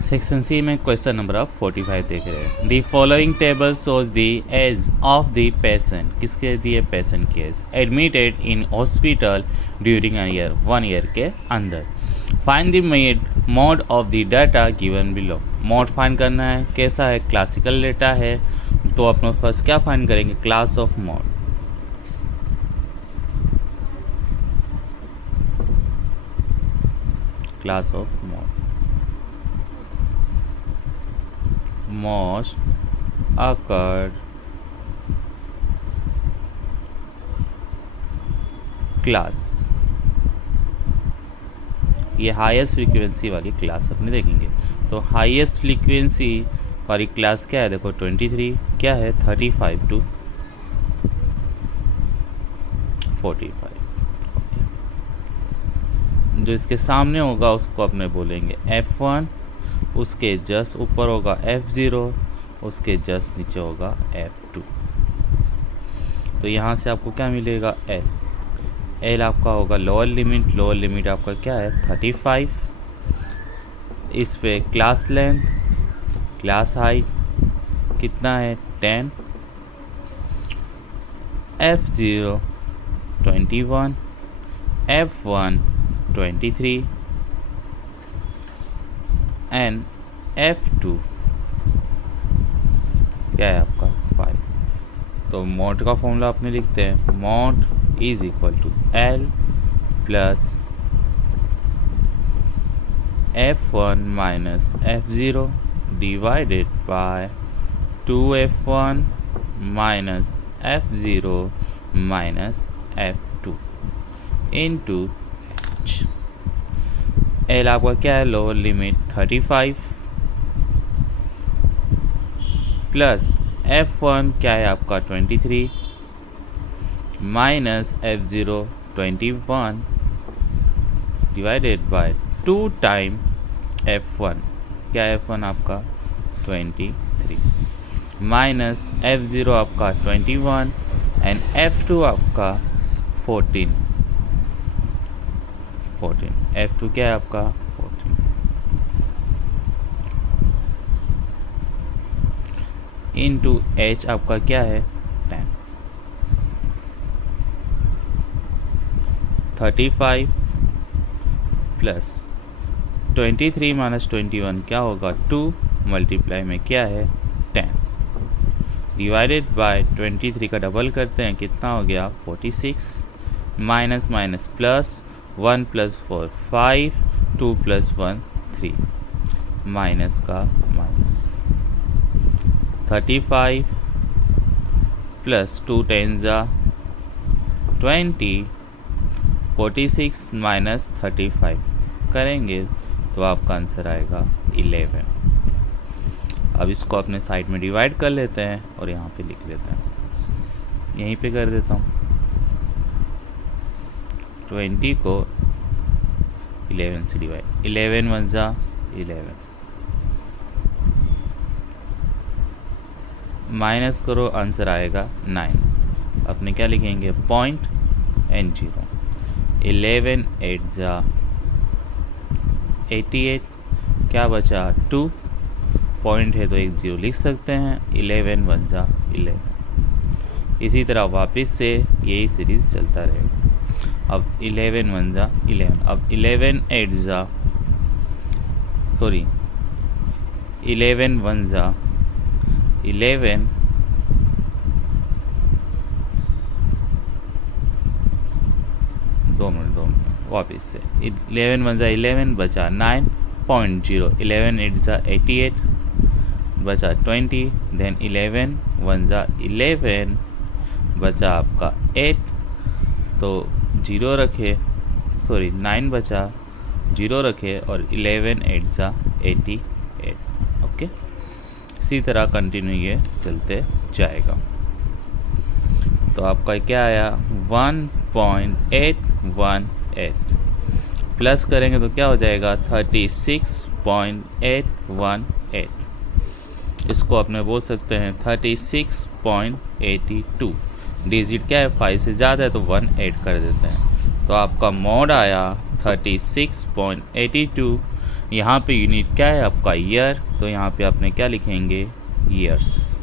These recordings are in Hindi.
सेक्शन सी में क्वेश्चन नंबर आप 45 देख रहे हैं। The following table shows the age of the patient, किसके दिए पेशेंट की age, admitted in hospital during a year, 1 year के अंदर। Find the mode of the data given below. Mode find करना है, कैसा है, क्लासिकल डेटा है, तो अपने फर्स्ट क्या फाइंड करेंगे, class of mode. Class of mode, most occurred class, ये हाईएस्ट फ्रीक्वेंसी वाली क्लास अपने देखेंगे। तो हाईएस्ट फ्रीक्वेंसी वाली क्लास क्या है, देखो 23, क्या है 35 to 45। जो इसके सामने होगा उसको अपने बोलेंगे F1, उसके जस्ट ऊपर होगा F0, उसके जस्ट नीचे होगा F2। तो यहाँ से आपको क्या मिलेगा, L आपका होगा लोअर लिमिट आपका क्या है 35। इस पे क्लास लेंथ, क्लास हाइट कितना है 10, F0 21, F1 23 एंड F2 क्या है आपका 5। तो मोड का फॉर्मूला अपने लिखते हैं, mode is equal to L plus F1 minus F0 divided by 2F1 minus F0 minus F2 into H। L आपका क्या है, लोअर लिमिट 35 प्लस F1 क्या है आपका 23 minus F0 21 divided by 2 time F1, क्या है F1 आपका 23 माइनस F0 आपका 21 एंड F2 आपका 14। F2 क्या है आपका 14 इंटू H आपका क्या है 10। 35 प्लस 23 माइनस 21 क्या होगा 2 मल्टीप्लाई में क्या है 10 डिवाइडेड बाय 23 का डबल करते हैं, कितना हो गया 46 minus minus plus 1 plus 4 5 2 plus 1 3 minus का माइनस 35 प्लस 2 10 जा 20 46 माइनस 35 करेंगे तो आपका आंसर आएगा 11। अब इसको अपने साइड में डिवाइड कर लेते हैं और यहाँ पे लिख लेते हैं, यहीं पे कर देता हूँ 20 को 11 से डिवाइड, 11 1 जा 11 माइनस करो आंसर आएगा 9। अपने क्या लिखेंगे पॉइंट एंड 0, 11 8 जा 88 क्या बचा 2 पॉइंट है तो एक 0 लिख सकते हैं, 11 1 जा 11। इसी तरह वापस से यही सीरीज चलता रहेगा। अब 11 1 जा 11, अब 11 8 जा 11 1 जा 11 2 मिनट वापस से 11 1 जा 11 बचा 9.0, 11 8 जा 88 बचा 20, देन 11 1 जा 11 बचा आपका 8 तो 0 रखे, 9 बचा 0 रखे और 11 8 जा 88। ओके, इसी तरह कंटिन्यू ये चलते जाएगा। तो आपका क्या आया 1.818 प्लस करेंगे तो क्या हो जाएगा 36.818। इसको अपने बोल सकते हैं 36.82। डिजिट क्या है 5 से ज़्यादा है तो 1 ऐड कर देते हैं। तो आपका मोड आया 36.82 यहाँ पे यूनिट क्या है आपका ईयर, तो यहाँ पे आपने क्या लिखेंगे ईयर्स।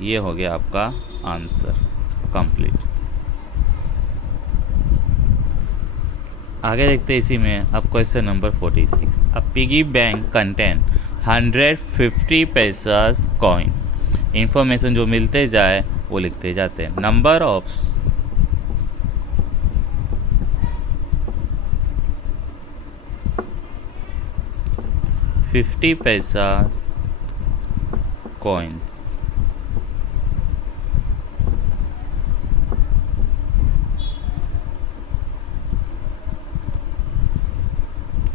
ये हो गया आपका आंसर कंप्लीट। आगे देखते हैं इसी में अब question number 46। A piggy bank contain 150 पैसास कॉइन। इंफॉर्मेशन जो मिलते जाए वो लिखते जाते हैं। नंबर ऑफ 50 पैसा कॉइन्स।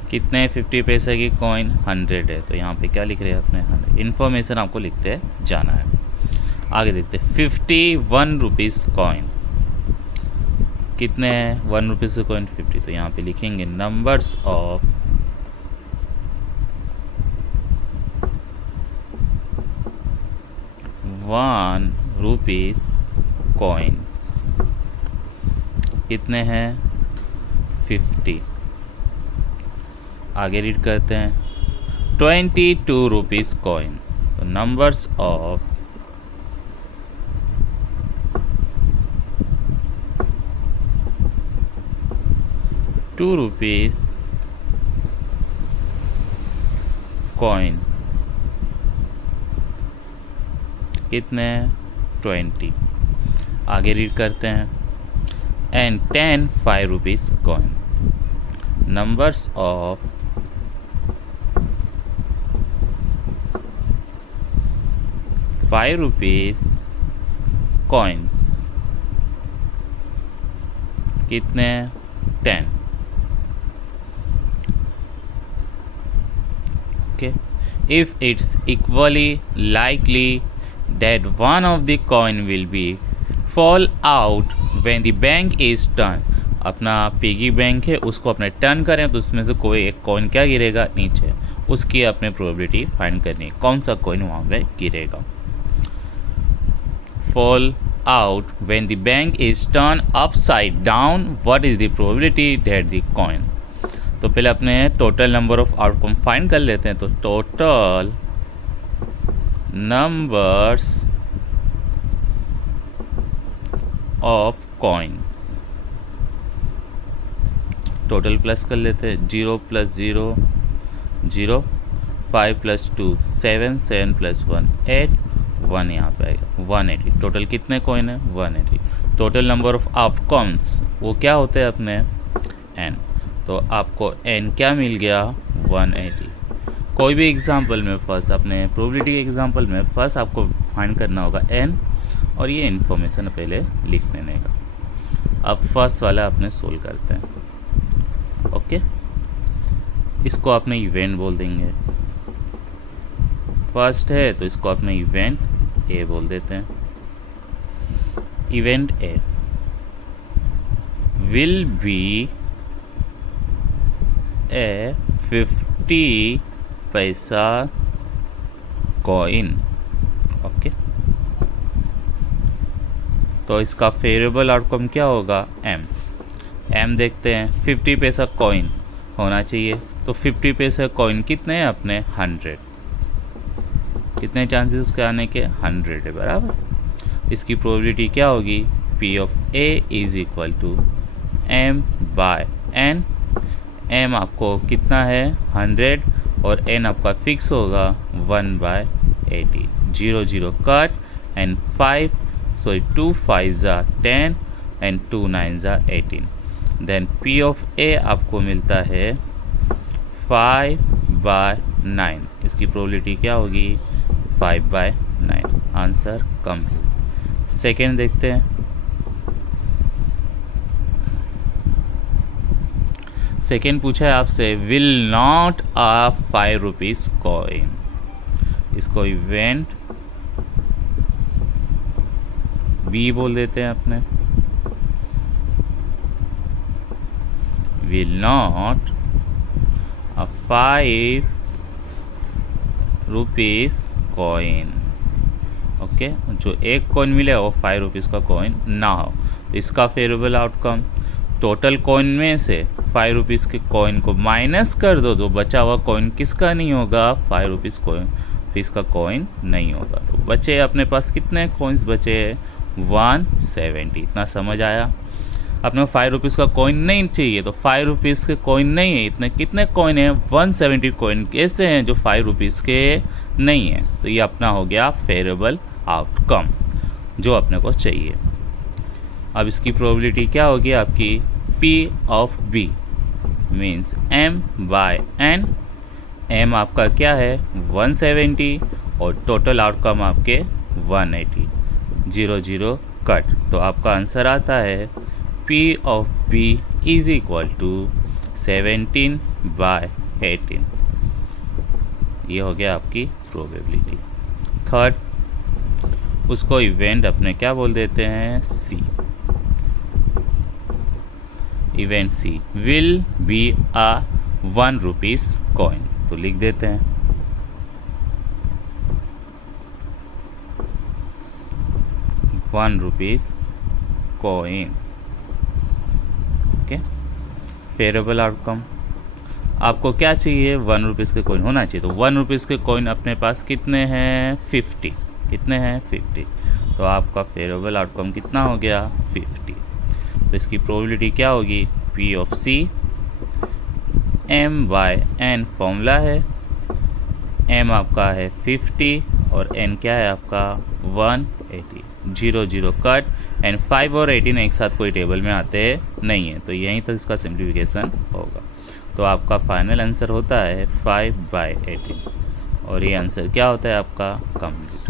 कितने 50 पैसे की कॉइन 100 है, तो यहाँ पे क्या लिख रहे हैं अपने 100। इन्फॉर्मेशन आपको लिखते जाना है। आगे देखते 51 रुपीज़ कॉइन। कितने हैं 1 रुपीज़ का कॉइन 50, तो यहाँ पे लिखेंगे नंबर्स ऑफ 1 रुपीज़ कॉइन्स। कितने हैं 50। आगे रीड करते हैं 22 रुपीज़ कॉइन। तो नंबर्स ऑफ 2 रुपीज़ कॉइन्स। कितने 20। आगे रीड करते हैं and 10 5 rupees coin. Numbers of 5 rupees coins. कितने 10। Okay, if it's equally likely that one of the coin will be fall out when the bank is turned। अपना पिगी बैंक है उसको अपने टर्न करें तो उसमें से कोई एक कॉइन क्या गिरेगा नीचे, उसकी अपने प्रोबेबिलिटी फाइंड करनी है कौन सा कॉइन वहाँ पे गिरेगा। fall out when the bank is turned upside down, what is the probability that the coin। तो पहले अपने total number of outcome find कर लेते हैं। तो total numbers of coins, total plus कर लेते हैं 0 + 0 0, 5 + 2 7, 7 + 1 8, 1 यहाँ पे आएगा 180। टोटल कितने कॉइन है 180। टोटल नंबर ऑफ आउटकम्स वो क्या होते हैं अपने n। तो आपको n क्या मिल गया 180। कोई भी एग्जांपल में फर्स्ट अपने प्रोबेबिलिटी एग्जांपल में फर्स्ट आपको फाइंड करना होगा n, और ये इन्फॉर्मेशन पहले लिख लेने का। अब फर्स्ट वाला अपने सोल्व करते हैं। ओके, इसको अपने इवेंट बोल देंगे। फर्स्ट है तो इसको अपने इवेंट ए बोल देते हैं। इवेंट ए विल बी ए 50 पैसा कॉइन। ओके, तो इसका फेवरेबल आउटकम क्या होगा m देखते हैं 50 पैसा कॉइन होना चाहिए। तो 50 पैसा कॉइन कितने हैं अपने 100। कितने चांसेस उसके आने के 100 है बराबर। इसकी प्रोबेबिलिटी क्या होगी P of A is equal to m/n। m आपको कितना है 100 और n आपका फिक्स होगा 1/80। 0 0 cut and 2 5s are 10 and 2 9s are 18। Then P of A आपको मिलता है 5/9। इसकी प्रोबेबिलिटी क्या होगी 5/9। Answer complete. सेकेंड देखते हैं। सेकेंड पूछा है आपसे will not a 5 rupees coin. इसको इवेंट बी बोल देते हैं अपने। Will not a 5 rupees coin. Okay, जो एक कॉइन मिले वो 5 रुपीज़ का कॉइन ना हो। इसका फेवरेबल आउटकम टोटल कॉइन में से 5 रुपीज़ के कॉइन को माइनस कर दो तो बचा हुआ कॉइन किसका नहीं होगा, 5 रुपीज़ कॉइन फीस का कॉइन नहीं होगा। तो बचे अपने पास कितने कॉइन्स बचे, 170। इतना समझ आया। अपने को 5 रुपीज़ का कॉइन नहीं चाहिए तो 5 रुपीज़ के कॉइन नहीं है, इतने कितने कॉइन है, 170 कॉइन कैसे हैं जो 5 रुपीज़ के नहीं है। तो ये अपना हो गया फेवरेबल आउटकम जो अपने को चाहिए। अब इसकी प्रोबेबिलिटी क्या होगी आपकी, P of B means M/N। M आपका क्या है 170 और टोटल आउटकम आपके 180, 0 0 कट। तो आपका आंसर आता है P of B is equal to 17/18। ये हो गया आपकी प्रोबेबिलिटी। थर्ड, उसको इवेंट अपने क्या बोल देते हैं, C। Event C will be a 1 rupees coin. तो लिख देते हैं 1 rupees coin. Okay, favourable outcome. आपको क्या चाहिए, 1 रुपीज़ के कॉइन होना चाहिए। तो 1 रुपीज़ के कॉइन अपने पास कितने हैं, 50। कितने हैं, 50। तो आपका फेवरेबल आउटकम कितना हो गया, 50। तो इसकी प्रोबेबिलिटी क्या होगी, P of C, M/N formula है, M आपका है 50 और N क्या है आपका 180, 0 0 कट। एंड 5 और 18 एक साथ कोई टेबल में आते नहीं है, तो यहीं तक इसका सिंप्लीफिकेशन होगा। तो आपका फाइनल आंसर होता है 5/18 और ये आंसर क्या होता है आपका, कंप्लीट।